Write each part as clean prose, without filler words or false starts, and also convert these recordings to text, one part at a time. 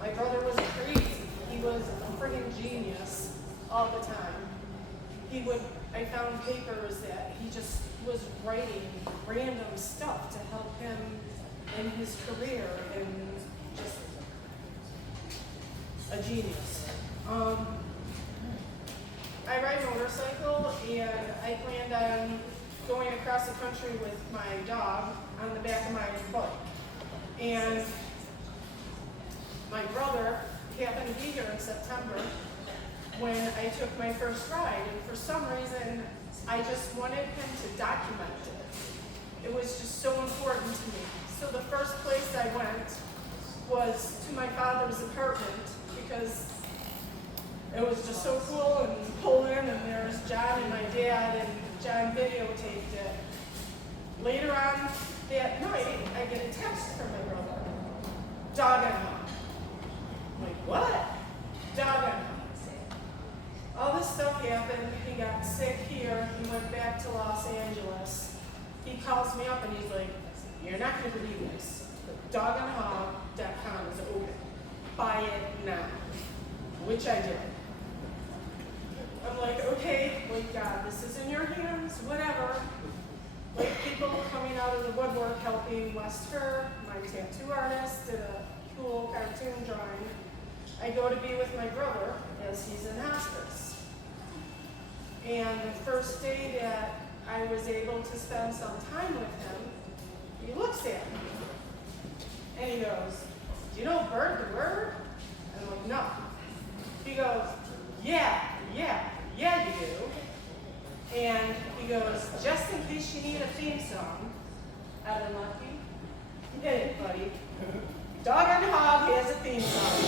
My brother was crazy. He was a friggin' genius all the time. I found papers that he just was writing random stuff to help him in his career, and just a genius. I ride a motorcycle, and I planned on going across the country with my dog on the back of my bike. And my brother happened to be here in September when I took my first ride, and for some reason, I just wanted him to document it. It was just so important to me. So the first place I went was to my father's apartment, because it was just so cool, and pull in, and there's John and my dad, and John videotaped it. Later on that night, I get a text from my brother. Dog on home. I'm like, what? Dog on home. All this stuff happened. He got sick here. He went back to Los Angeles. He calls me up and he's like, you're not going to believe this. Dogonhog.com is open. Buy it now. Which I did. I'm like, okay, like, God, this is in your hands, whatever. Like, people coming out of the woodwork helping Wester, my tattoo artist, did a cool cartoon drawing. I go to be with my brother as he's in hospice. And the first day that I was able to spend some time with him, he looks at me. And he goes, do you know bird to word? And I'm like, no. He goes, yeah, you do. And he goes, just in case you need a theme song, Evan Lucky, hit it, buddy. Dog on Hog has a theme song.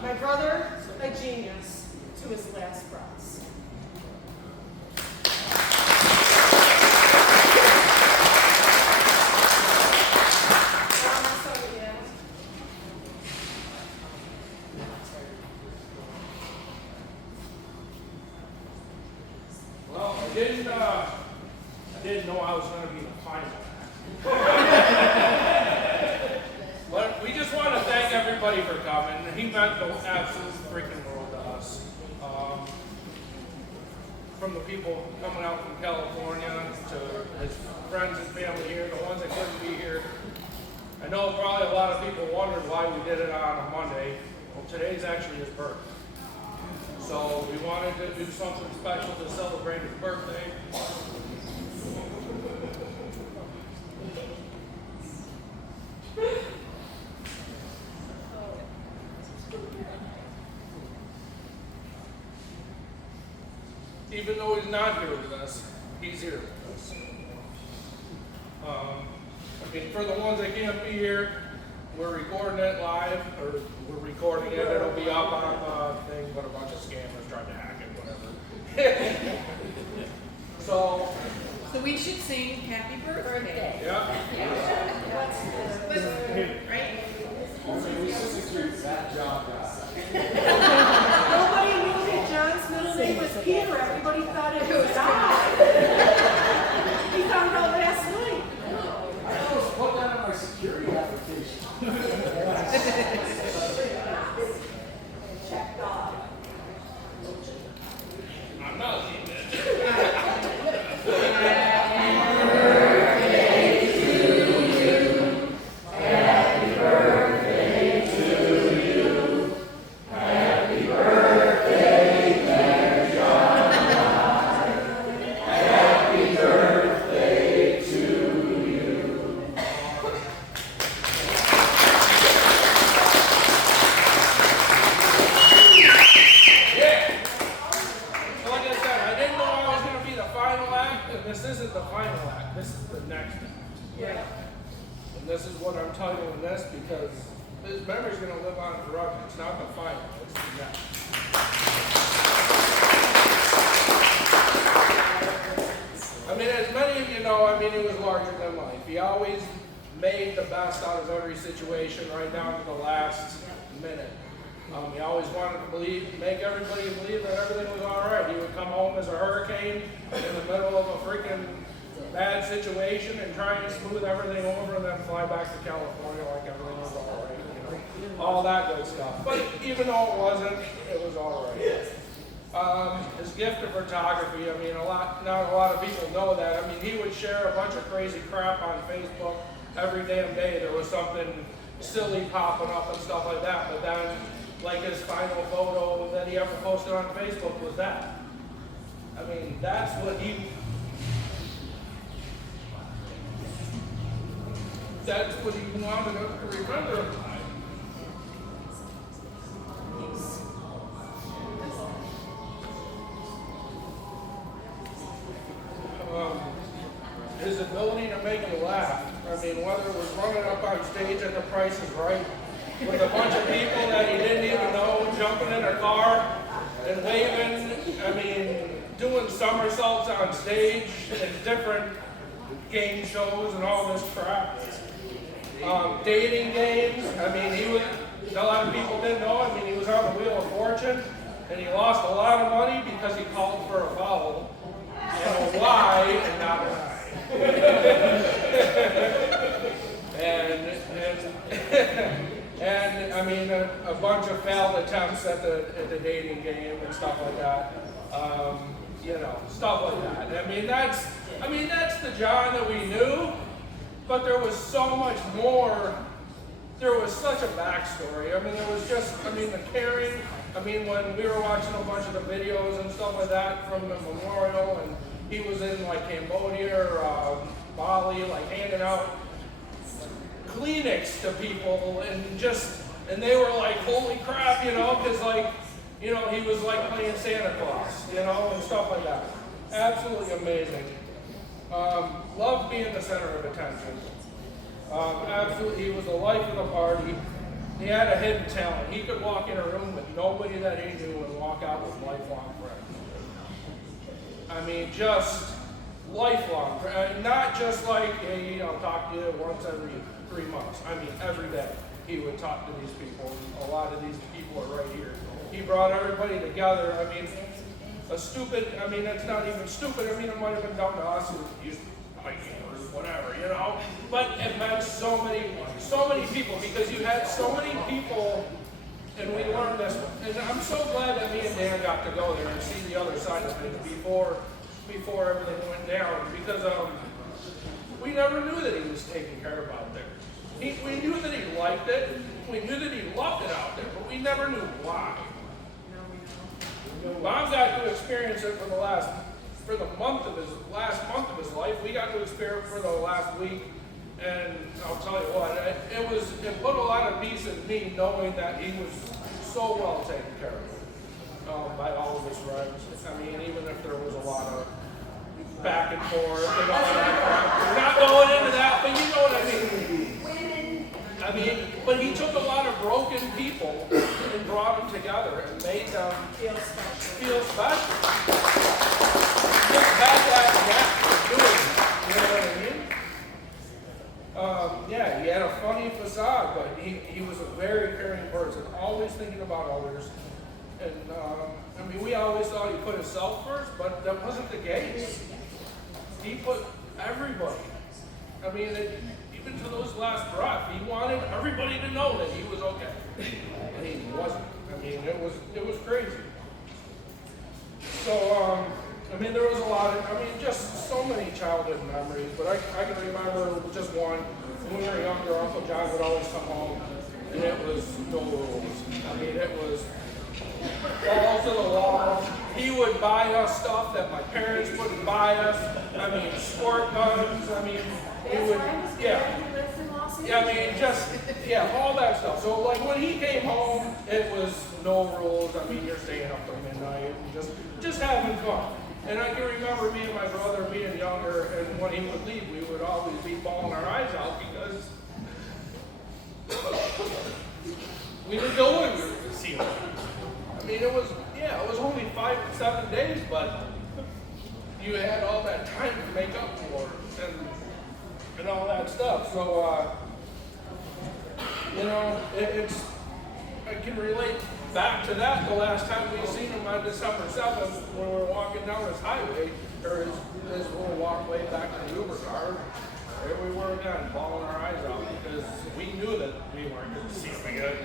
My brother, a genius to his last breaths. Well, I didn't know I was going to be the final. But we just want to thank everybody for coming. He meant the absolute freaking world to us. From the people coming out from California to his friends and family here, the ones that couldn't be here. I know probably a lot of people wondered why we did it on a Monday. Well, today's actually his birthday. So we wanted to do something special to celebrate his birthday. Even though he's not here with us, he's here with us. I mean, for the ones that can't be here, we're recording it live, or we're recording it, it'll be up on the thing, but a bunch of scammers tried to hack it, whatever. So we should sing Happy Birthday. yeah. Right? Nobody knew that John's middle name was Peter. Everybody thought it was God. He found out last night. I just put that on my security application. Check God. I'm not leaving it. Happy birthday, dear John. act. This is the next act. Yeah. And this is what I'm titling this because his memory's going to live on forever. It's not the final, it's the next. I mean, as many of you know, I mean, he was larger than life. He always made the best out of every situation right down to the last minute. He always wanted to make everybody believe that everything was all right. He would come home as a hurricane in the middle of a freaking bad situation and try and smooth everything over and then fly back to California like everything was all right. You know, all that good stuff. But even though it wasn't, it was all right. His gift of photography, I mean, not a lot of people know that. I mean, he would share a bunch of crazy crap on Facebook every damn day. There was something silly popping up and stuff like that. But then, like his final photo that he ever posted on Facebook was that. I mean, that's what he wanted us to remember him by. His ability to make you laugh. I mean, whether it was running up on stage at The Price is Right with a bunch of people that he didn't even know jumping in a car and waving, I mean, doing somersaults on stage in different game shows and all this crap. Dating games, I mean, a lot of people didn't know, I mean, he was on the Wheel of Fortune and he lost a lot of money because he called for a vowel and a Y and not an I. and I mean a bunch of failed attempts at the dating game and stuff like that. You know, stuff like that. I mean that's the John that we knew, but there was so much more. There was such a backstory. I mean, there was just, I mean, the caring. I mean, when we were watching a bunch of the videos and stuff like that from the memorial, and he was in like Cambodia or Bali, like handing out Kleenex to people, and they were like, holy crap, you know, because like, you know, he was like playing Santa Claus, you know, and stuff like that. Absolutely amazing. Loved being the center of attention. Absolutely, he was the life of the party. He had a hidden talent. He could walk in a room with nobody that he knew and walk out with lifelong friends. I mean, just lifelong. Not just like, hey, you know, talk to you once every 3 months. I mean, every day he would talk to these people. A lot of these people are right here. He brought everybody together. I mean, I mean, it's not even stupid. I mean, it might have been down to us who used hiking or whatever, you know. But it meant so many people because you had so many people, and we learned this. And I'm so glad that me and Dan got to go there and see the other side of things before everything went down, because we never knew that he was taken care of out there. We knew that he liked it. We knew that he loved it out there, but we never knew why. Bob got to experience it for the last month of his life. We got to experience it for the last week, and I'll tell you what, it put a lot of peace in me knowing that he was so well taken care of by all of his friends. I mean, even if there was a lot of back and forth and all that. We're not going into that, but you know what I mean. I mean, but he took a lot of broken people and brought them together and made them feel special. Just had that knack of doing it, you know what I mean? Yeah, he had a funny facade, but he was a very caring person, always thinking about others. And I mean, we always thought he put himself first, but that wasn't the case. He put everybody. I mean, even to those last breath, he wanted everybody to know that he was okay, and he wasn't. I mean, it was crazy. So, I mean, there was a lot of, I mean, just so many childhood memories. But I can remember just one. When we were younger, Uncle John would always come home, and it was no rules. I mean, it was balls to the wall. He would buy us stuff that my parents wouldn't buy us. I mean, squirt guns. I mean, he would, yeah. Yeah, I mean, just, yeah, all that stuff. So, like, when he came home, it was no rules. I mean, you're staying up till midnight and just having fun. And I can remember me and my brother being younger, and when he would leave, we would always be bawling our eyes out because we didn't know when we were going to see him. I mean, it was only 5 to 7 days, but you had all that time to make up for it and all that stuff. So, I can relate back to that. The last time we seen him on December 7th, when we were walking down this highway, or this little walkway back to the Uber car, there we were again, bawling our eyes out because we knew that we weren't going to see him again.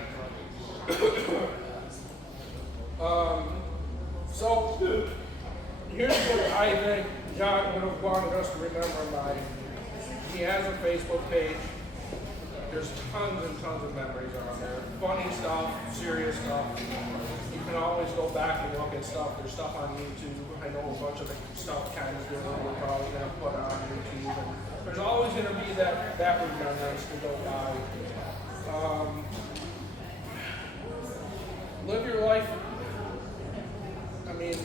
So, here's what I think John would have wanted us to remember by. He has a Facebook page. There's tons and tons of memories on there. Funny stuff, serious stuff. You can always go back and look at stuff. There's stuff on YouTube. I know a bunch of the stuff kind of doing we're probably going to put on YouTube. And there's always going to be that remembrance to go by. Live your life. I mean,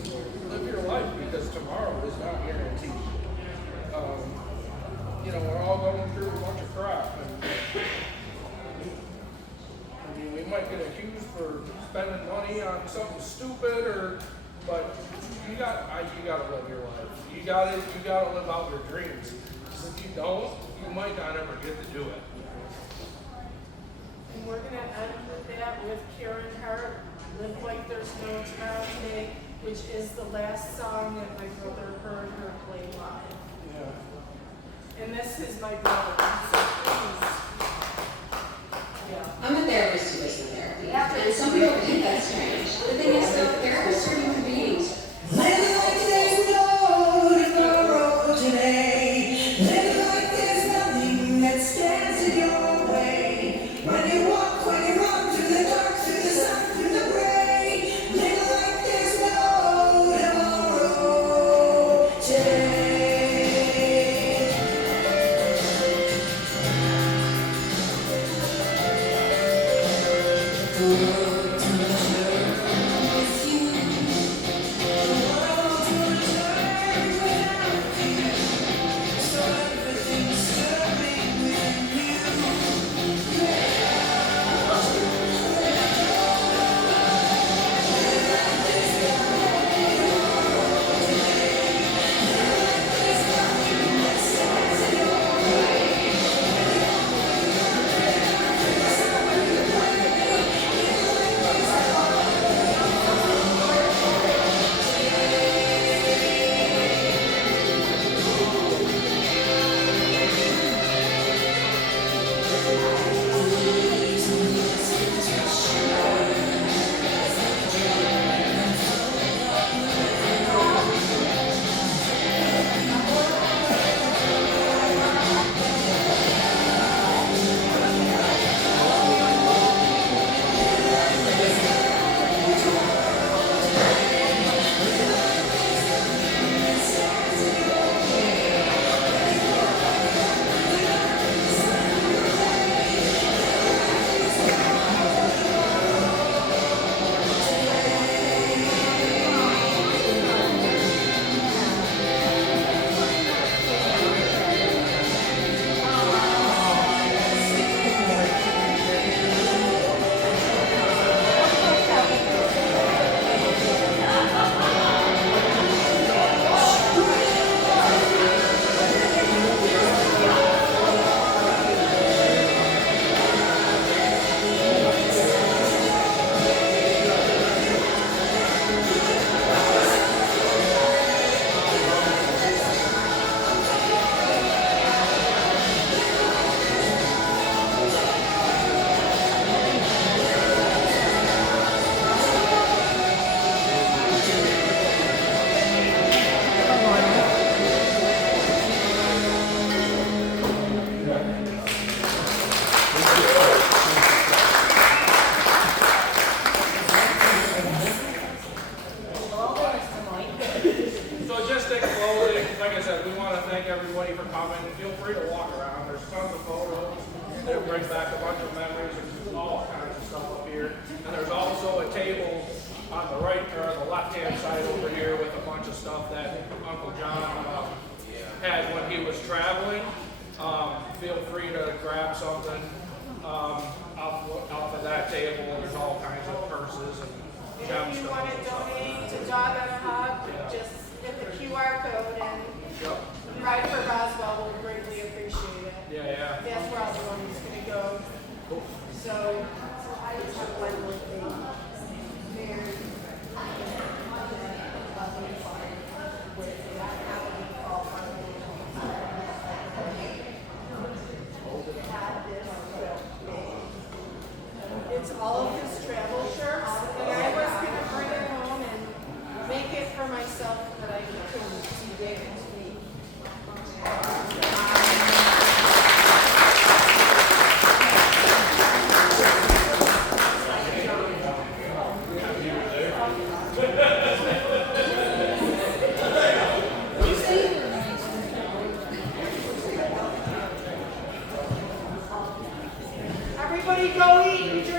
live your life because tomorrow is not guaranteed. We're all going through a bunch of crap. And we might get accused for spending money on something stupid, but you gotta live your life. You gotta live out your dreams. If you don't, you might not ever get to do it. And we're gonna end with that with Karen Hart, Live Like There's No Tomorrow Today, which is the last song that my brother heard her play live. Yeah. And this is my brother, so please. I'm a therapist who is in therapy. And some people think that's strange. The thing is, though, therapists are human beings. Living like there's no tomorrow today. Living like there's nothing that stands in your way. When you walk, when you run through the dark, through the sun, through the gray. Living like there's no tomorrow today. everybody for coming. Feel free to walk around. There's tons of photos. It brings back a bunch of memories and all kinds of stuff up here. And there's also a table on the right or the left-hand side over here with a bunch of stuff that Uncle John had when he was traveling. Feel free to grab something off of that table. There's all kinds of purses and And if you want to donate to Dog on a Hug, just hit the QR code and Ride for Roswell will greatly appreciate it. Yeah. That's where all the money's going to go. So, it's all of his travel shirts, and I was going to bring it home and make it for myself, but I couldn't see it. Everybody go eat and drink.